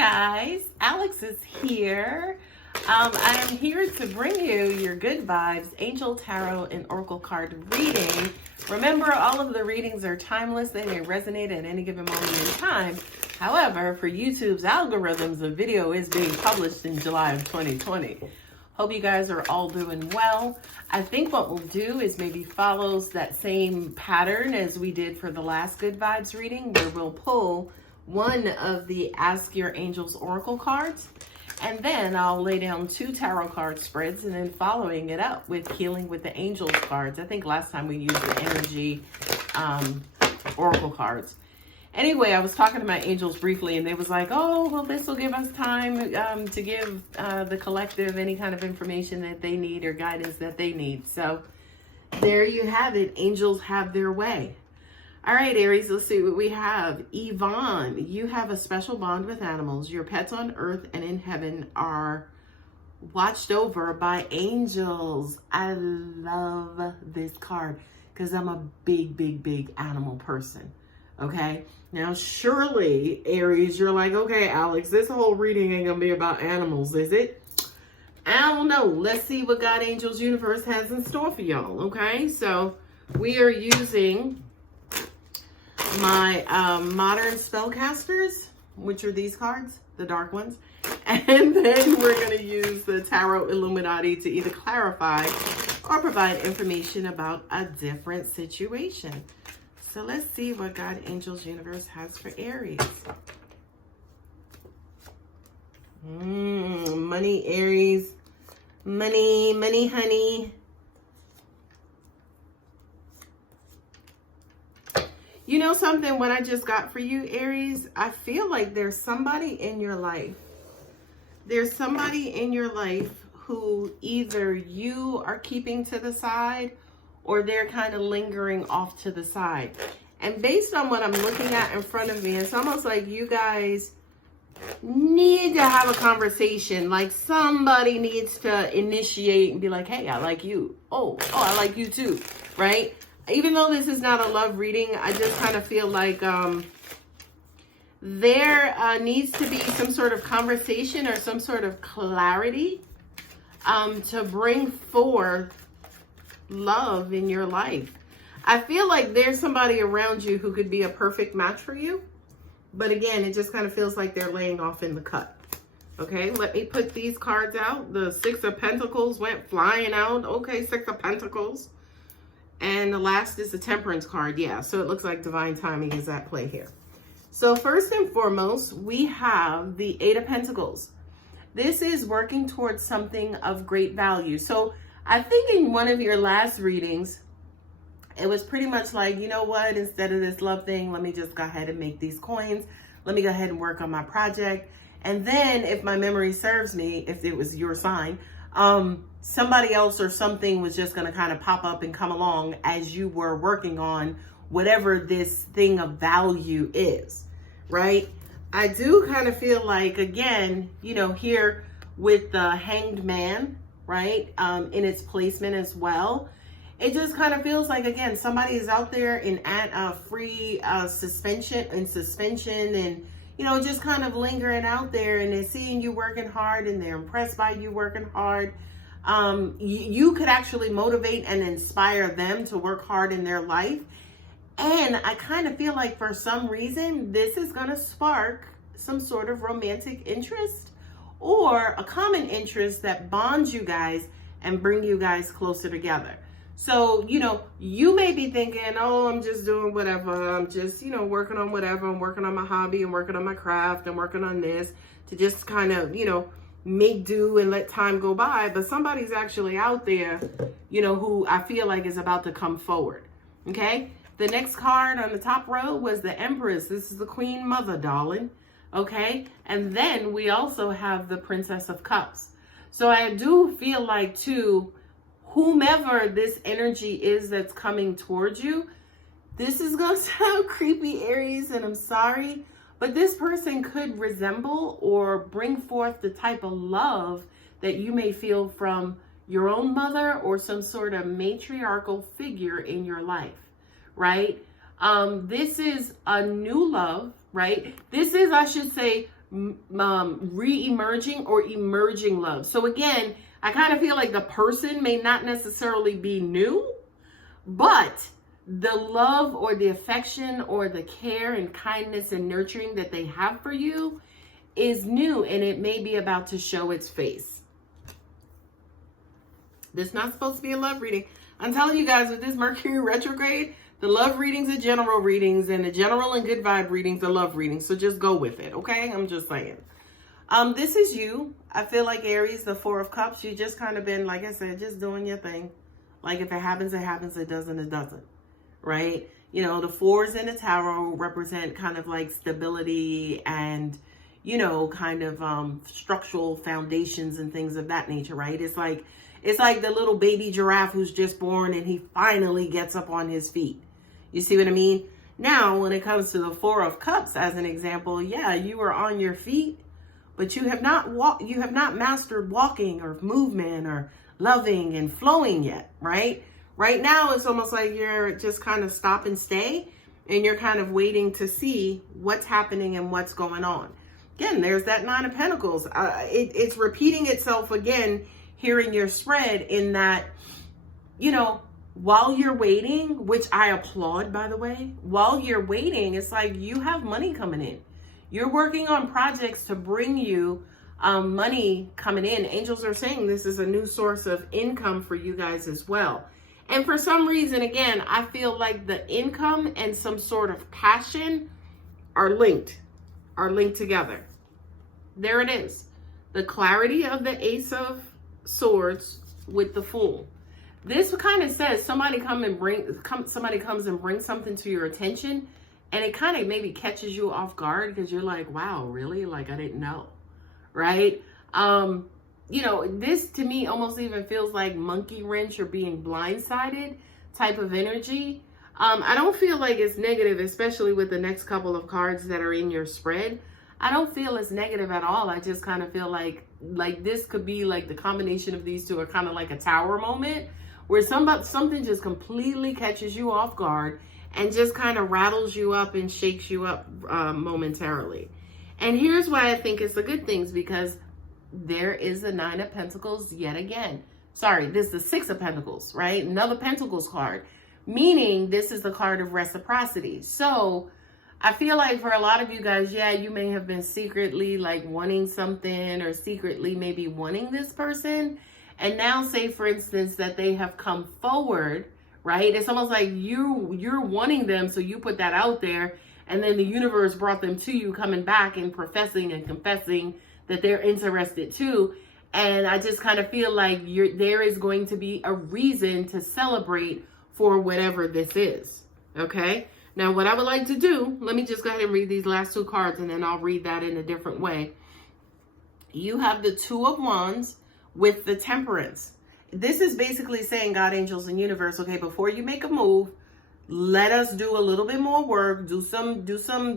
guys, Alex is here. I am here to bring you your good vibes, angel, tarot, and oracle card reading. Remember, all of the readings are timeless. They may resonate at any given moment in time. However, for YouTube's algorithms, the video is being published in July of 2020. Hope you guys are all doing well. I think what we'll do is maybe follows that same pattern as we did for the last good vibes reading, where we'll pull one of the Ask Your Angels Oracle cards, and then I'll lay down 2 tarot card spreads, and then following it up with Healing with the Angels cards. I think last time we used the energy oracle cards. Anyway, I was talking to my angels briefly, and they was like, oh, well, this will give us time to give the collective any kind of information that they need or guidance that they need. So there you have it. Angels have their way. All right, Aries, let's see what we have. Yvonne, you have a special bond with animals. Your pets on earth and in heaven are watched over by angels. I love this card because I'm a big animal person. Okay, now surely, Aries, you're like, okay, Alex, this whole reading ain't gonna be about animals, is it? I don't know. Let's see what God, Angels, Universe has in store for y'all. Okay, so we are using my modern spellcasters, which are these cards, the dark ones, and then we're going to use the Tarot Illuminati to either clarify or provide information about a different situation. So let's see what God, Angels, Universe has for Aries. Money, Aries. Money, honey. You know something, what I just got for you, Aries? I feel like there's somebody in your life. There's somebody in your life who either you are keeping to the side or they're kind of lingering off to the side. And based on what I'm looking at in front of me, it's almost like you guys need to have a conversation. Like somebody needs to initiate and be like, hey, I like you. Oh, I like you too, right? Even though this is not a love reading, I just kind of feel like there needs to be some sort of conversation or some sort of clarity to bring forth love in your life. I feel like there's somebody around you who could be a perfect match for you. But again, it just kind of feels like they're laying off in the cut. Okay, let me put these cards out. The 6 of Pentacles went flying out. Okay, 6 of Pentacles. And the last is the Temperance card. Yeah, so it looks like divine timing is at play here. So first and foremost, we have the 8 of Pentacles. This is working towards something of great value. So I think in one of your last readings, it was pretty much like, you know what, instead of this love thing, let me just go ahead and make these coins. Let me go ahead and work on my project. And then if my memory serves me, if it was your sign, somebody else or something was just going to kind of pop up and come along as you were working on whatever this thing of value is, right? I do kind of feel like, again, you know, here with the Hanged Man, right, in its placement as well, it just kind of feels like, again, somebody is out there in free suspension and, you know, just kind of lingering out there, and they're seeing you working hard and they're impressed by you working hard. You could actually motivate and inspire them to work hard in their life. And I kind of feel like for some reason, this is going to spark some sort of romantic interest or a common interest that bonds you guys and bring you guys closer together. So, you know, you may be thinking, oh, I'm just doing whatever. I'm just, you know, working on whatever. I'm working on my hobby and working on my craft and working on this to just kind of, you know, make do and let time go by. But somebody's actually out there, you know, who I feel like is about to come forward. Okay. The next card on the top row was the Empress. This is the Queen Mother, darling. Okay. And then we also have the Princess of Cups. So I do feel like, too, whomever this energy is that's coming towards you, this is going to sound creepy, Aries, and I'm sorry, but this person could resemble or bring forth the type of love that you may feel from your own mother or some sort of matriarchal figure in your life, right? This is a new love, right? This is, I should say, re-emerging or emerging love. So again, I kind of feel like the person may not necessarily be new, but the love or the affection or the care and kindness and nurturing that they have for you is new, and it may be about to show its face. This is not supposed to be a love reading. I'm telling you guys, with this Mercury retrograde, the love readings are general readings, and the general and good vibe readings are love readings. So just go with it, okay? I'm just saying. This is you. I feel like Aries, the Four of Cups, you just kind of been, like I said, just doing your thing. Like if it happens, it happens. It doesn't, it doesn't. Right? You know, the fours in the tarot represent kind of like stability and, you know, kind of structural foundations and things of that nature, right? It's like the little baby giraffe who's just born and he finally gets up on his feet. You see what I mean? Now, when it comes to the Four of Cups, as an example, yeah, you are on your feet, but you have not mastered walking or movement or loving and flowing yet, right? Right now, it's almost like you're just kind of stop and stay, and you're kind of waiting to see what's happening and what's going on. Again, there's that Nine of Pentacles. It's repeating itself again here in your spread, in that, you know, while you're waiting, which I applaud, by the way, while you're waiting, it's like you have money coming in. You're working on projects to bring you money coming in. Angels are saying this is a new source of income for you guys as well. And for some reason, again, I feel like the income and some sort of passion are linked together. There it is. The clarity of the Ace of Swords with the Fool. This kind of says somebody comes and brings something to your attention, and it kind of maybe catches you off guard because you're like, wow, really? Like, I didn't know, right? You know, this to me almost even feels like monkey wrench or being blindsided type of energy. I don't feel like it's negative, especially with the next couple of cards that are in your spread. I don't feel it's negative at all. I just kind of feel like this could be like the combination of these two are kind of like a tower moment where something just completely catches you off guard and just kind of rattles you up and shakes you up momentarily. And here's why I think it's a good thing, because there is the Nine of Pentacles yet again. Sorry, this is the Six of Pentacles, right? Another Pentacles card, meaning this is the card of reciprocity. So I feel like for a lot of you guys, yeah, you may have been secretly like wanting something or secretly maybe wanting this person. And now say, for instance, that they have come forward, right? It's almost like you're wanting them, so you put that out there, and then the universe brought them to you, coming back and professing and confessing that they're interested too. And I just kind of feel like there is going to be a reason to celebrate for whatever this is, okay? Now, what I would like to do, let me just go ahead and read these last two cards, and then I'll read that in a different way. You have the Two of Wands with the Temperance. This is basically saying, God, angels, and universe, okay, before you make a move, let us do a little bit more work, do some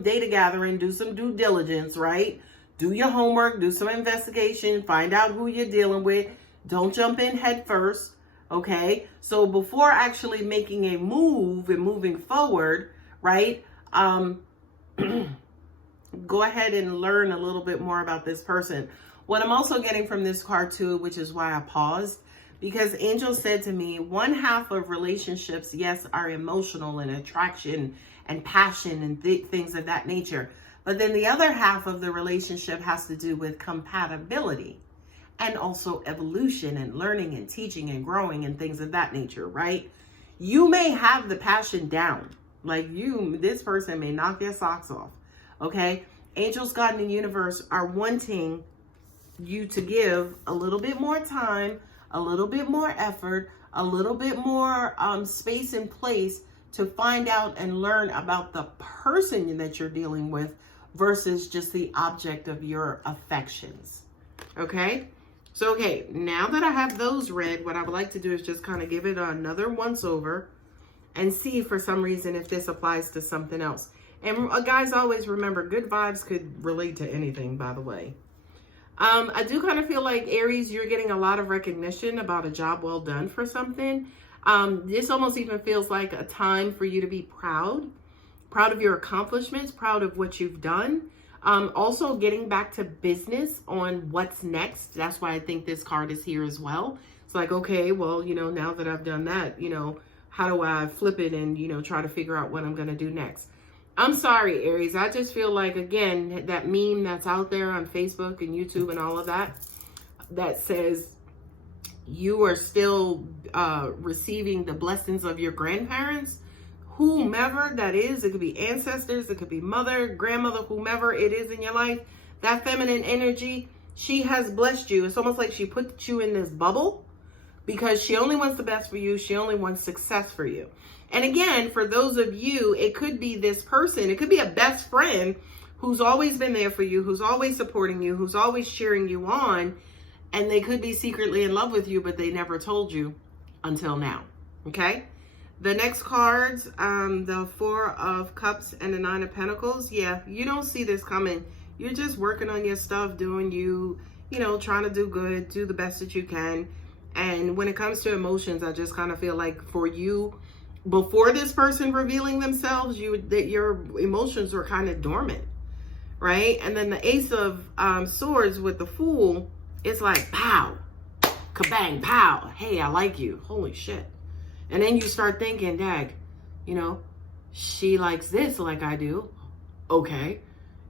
data gathering, do some due diligence, right? Do your homework, do some investigation, find out who you're dealing with. Don't jump in head first, okay? So before actually making a move and moving forward, right, go ahead and learn a little bit more about this person. What I'm also getting from this card too, which is why I paused, because Angel said to me, one half of relationships, yes, are emotional and attraction and passion and things of that nature. But then the other half of the relationship has to do with compatibility and also evolution and learning and teaching and growing and things of that nature, right? You may have the passion down. Like this person may knock their socks off, okay? Angels, God, and the universe are wanting you to give a little bit more time, a little bit more effort, a little bit more space and place to find out and learn about the person that you're dealing with versus just the object of your affections, okay? So, okay, now that I have those read, what I would like to do is just kind of give it another once over and see for some reason if this applies to something else. And guys, always remember, good vibes could relate to anything, by the way. I do kind of feel like, Aries, you're getting a lot of recognition about a job well done for something. This almost even feels like a time for you to be proud of your accomplishments, proud of what you've done. Also getting back to business on what's next. That's why I think this card is here as well. It's like, okay, well, now that I've done that, how do I flip it and, try to figure out what I'm going to do next? I'm sorry, Aries. I just feel like, again, that meme that's out there on Facebook and YouTube and all of that, that says you are still receiving the blessings of your grandparents, whomever that is. It could be ancestors, it could be mother, grandmother, whomever it is in your life. That feminine energy, she has blessed you. It's almost like she put you in this bubble because she only wants the best for you. She only wants success for you. And again, for those of you, it could be this person. It could be a best friend who's always been there for you, who's always supporting you, who's always cheering you on. And they could be secretly in love with you, but they never told you until now. Okay? The next cards, the Four of Cups and the Nine of Pentacles. Yeah, you don't see this coming. You're just working on your stuff, doing you, trying to do good, do the best that you can. And when it comes to emotions, I just kind of feel like for you, before this person revealing themselves, that your emotions were kind of dormant, right? And then the Ace of Swords with the Fool, it's like, pow, kabang, pow. Hey, I like you. Holy shit. And then you start thinking, dag, she likes this like I do. Okay.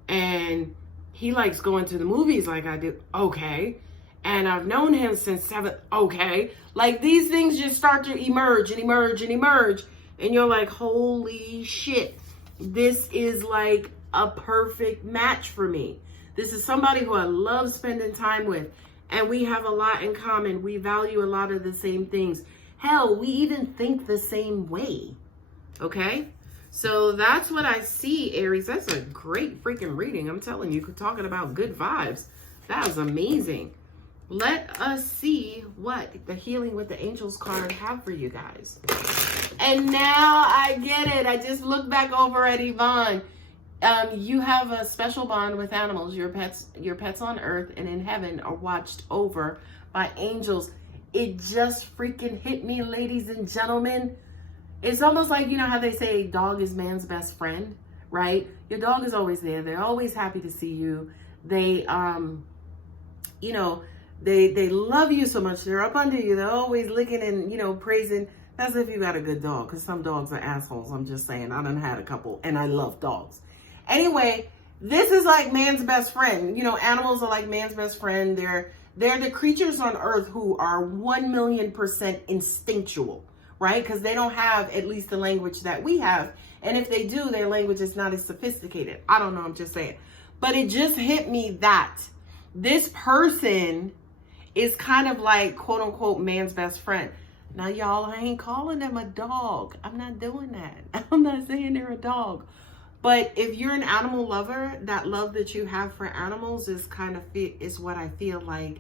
And he likes going to the movies like I do. Okay. And I've known him since 7. Okay. Like these things just start to emerge and emerge and emerge. And you're like, holy shit. This is like a perfect match for me. This is somebody who I love spending time with. And we have a lot in common. We value a lot of the same things. Hell, we even think the same way. Okay? So that's what I see, Aries. That's a great freaking reading. I'm telling you, talking about good vibes. That was amazing. Let us see what the Healing with the Angels card have for you guys. And now I get it. I just looked back over at Yvonne. You have a special bond with animals. Your pets on earth and in heaven are watched over by angels. It just freaking hit me, ladies and gentlemen. It's almost like, how they say dog is man's best friend, right? Your dog is always there. They're always happy to see you. They, they love you so much. They're up under you. They're always licking and, praising. That's if you got a good dog, because some dogs are assholes. I'm just saying. I done had a couple, and I love dogs. Anyway, this is like man's best friend. Animals are like man's best friend. They're the creatures on earth who are 1,000,000% instinctual, right? Because they don't have at least the language that we have. And if they do, their language is not as sophisticated. I don't know. I'm just saying. But it just hit me that this person is kind of like, quote unquote, man's best friend. Now, y'all, I ain't calling them a dog. I'm not doing that. I'm not saying they're a dog. But if you're an animal lover, that love that you have for animals is is what I feel like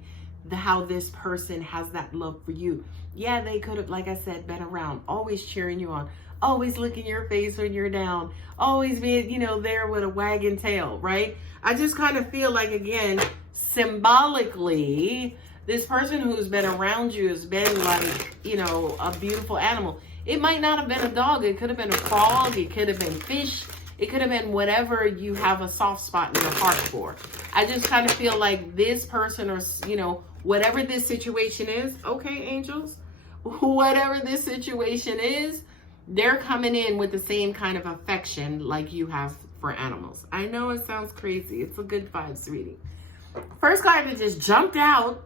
how this person has that love for you. Yeah, they could have, like I said, been around, always cheering you on, always licking your face when you're down, always being, there with a wagging tail, right? I just kind of feel like, again, symbolically, this person who's been around you has been like, a beautiful animal. It might not have been a dog. It could have been a frog. It could have been fish. It could have been whatever you have a soft spot in your heart for. I just kind of feel like this person or, whatever this situation is, okay, angels, whatever this situation is, they're coming in with the same kind of affection like you have for animals. I know it sounds crazy. It's a good vibes reading. First card that just jumped out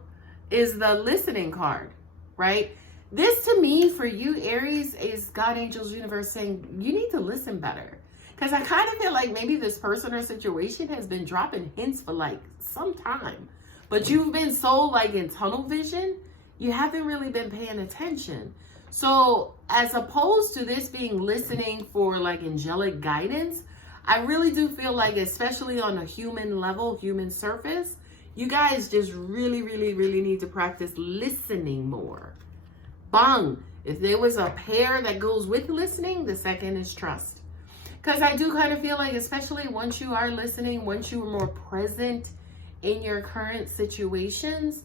is the listening card, right? This to me, for you, Aries, is God, angels, universe saying you need to listen better. Because I kind of feel like maybe this person or situation has been dropping hints for like some time. But you've been so like in tunnel vision, you haven't really been paying attention. So as opposed to this being listening for like angelic guidance, I really do feel like, especially on a human level, human surface, you guys just really, really, really need to practice listening more. Bang. If there was a pair that goes with listening, the second is trust. Because I do kind of feel like, especially once you are listening, once you are more present in your current situations,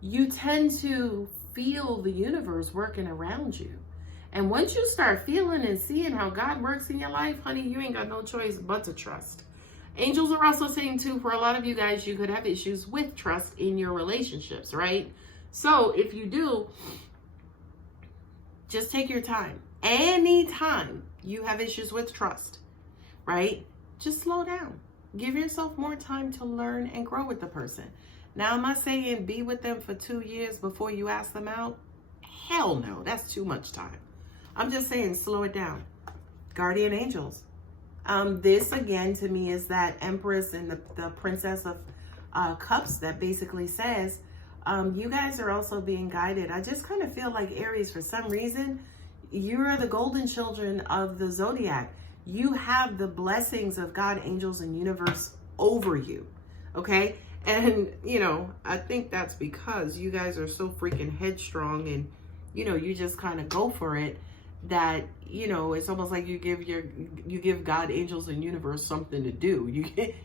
you tend to feel the universe working around you. And once you start feeling and seeing how God works in your life, honey, you ain't got no choice but to trust. Angels are also saying too, for a lot of you guys, you could have issues with trust in your relationships, right? So if you do, just take your time. Anytime you have issues with trust, right? Just slow down. Give yourself more time to learn and grow with the person. Now, am I saying be with them for 2 years before you ask them out? Hell no, that's too much time. I'm just saying slow it down. Guardian angels. This again to me is that Empress and the Princess of Cups that basically says, you guys are also being guided. I just kind of feel like Aries, for some reason, you're the golden children of the zodiac. You have the blessings of God, angels, and universe over you. Okay? And, you know, I think that's because you guys are so freaking headstrong and, you know, you just kind of go for it that, you know, it's almost like you give God, angels, and universe something to do.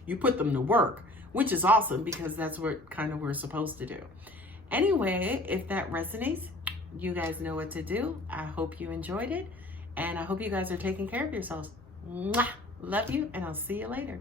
You put them to work, which is awesome because that's what kind of we're supposed to do. Anyway, if that resonates, you guys know what to do. I hope you enjoyed it, and I hope you guys are taking care of yourselves. Mwah! Love you, and I'll see you later.